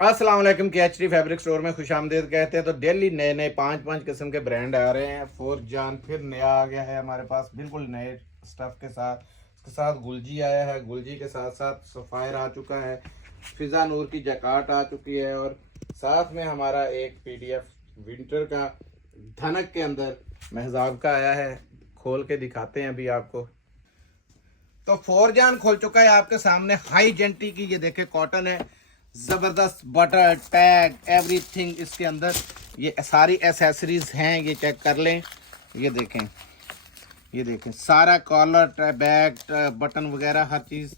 अस्सलाम वालेकुम। KHT fabric store में खुशामदीद कहते हैं। तो डेली नए नए पांच किस्म के ब्रांड आ रहे हैं। फोरजान फिर नया आ गया है हमारे पास बिल्कुल नए स्टफ के साथ। उसके साथ गुलजी आया है, गुलजी के साथ साथ सफ़ायर आ चुका है, फिजा नूर की जैकाट आ चुकी है, और साथ में हमारा एक PDF विंटर का धनक के अंदर महजाब का आया है। खोल के दिखाते हैं अभी आपको। तो फोरजान खोल चुका है आपके सामने। हाई जेंटी की ये देखे कॉटन है, जबरदस्त बटर टैग एवरीथिंग इसके अंदर। ये सारी एसेसरीज हैं, ये चेक कर लें। ये देखें, ये देखें सारा कॉलर बैग बटन वगैरह हर चीज़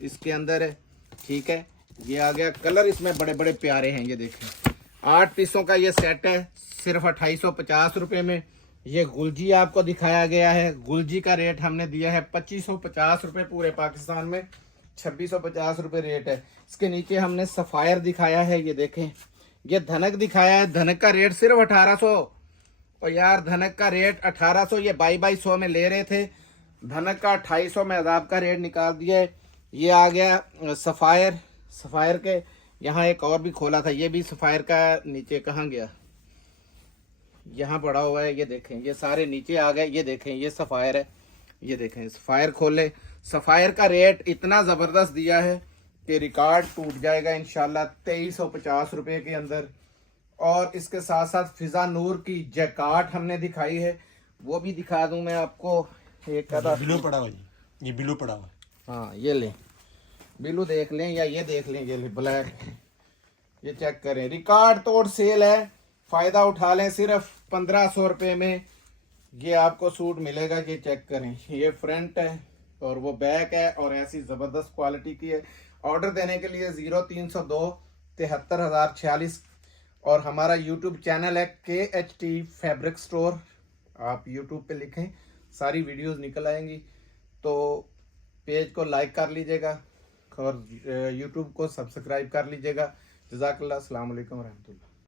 इसके अंदर है। ठीक है, ये आ गया। कलर इसमें बड़े बड़े प्यारे हैं। ये देखें 8 पीसों का ये सेट है सिर्फ 2850 रुपये में। ये गुलजी आपको दिखाया गया है। गुलजी का रेट हमने दिया है 2550 रुपये पूरे पाकिस्तान में। 2650 रुपये रेट है। इसके नीचे हमने सफ़ायर दिखाया है। ये देखें, ये धनक दिखाया है। धनक का रेट सिर्फ 1800। और यार धनक का रेट 1800, ये 2200 में ले रहे थे। धनक का 2800 में अदाब का रेट निकाल दिया है। ये आ गया सफ़ायर। सफ़ायर के यहाँ एक और भी खोला था, ये भी सफ़ायर का नीचे कहाँ गया, यहाँ पड़ा हुआ है। ये देखें, ये सारे नीचे आ गए। ये देखें, ये सफ़ायर है। ये देखें सफ़ायर खोले। सफ़ायर का रेट इतना ज़बरदस्त दिया है कि रिकॉर्ड टूट जाएगा इंशाल्लाह 2350 रुपये के अंदर। और इसके साथ साथ फिजा नूर की जैकाट हमने दिखाई है, वो भी दिखा दूं मैं आपको। एक बिलू पड़ा हुआ जी, ये बिलू पड़ा हुआ। हाँ ये लें, बिलू देख लें या ये देख लें, ये ब्लैक। ये चेक करें, रिकॉर्ड तोड़ सेल है। फ़ायदा उठा लें। सिर्फ 1500 रुपये में ये आपको सूट मिलेगा। ये चेक करें, ये फ्रंट है और वो बैक है और ऐसी ज़बरदस्त क्वालिटी की है। ऑर्डर देने के लिए 0302 73046 और हमारा यूट्यूब चैनल है KHT फैब्रिक स्टोर। आप यूट्यूब पे लिखें, सारी वीडियोस निकल आएंगी। तो पेज को लाइक कर लीजिएगा और यूट्यूब को सब्सक्राइब कर लीजिएगा। जज़ाकल्लाह। अस्सलाम वालेकुम रहमतुल्लाह।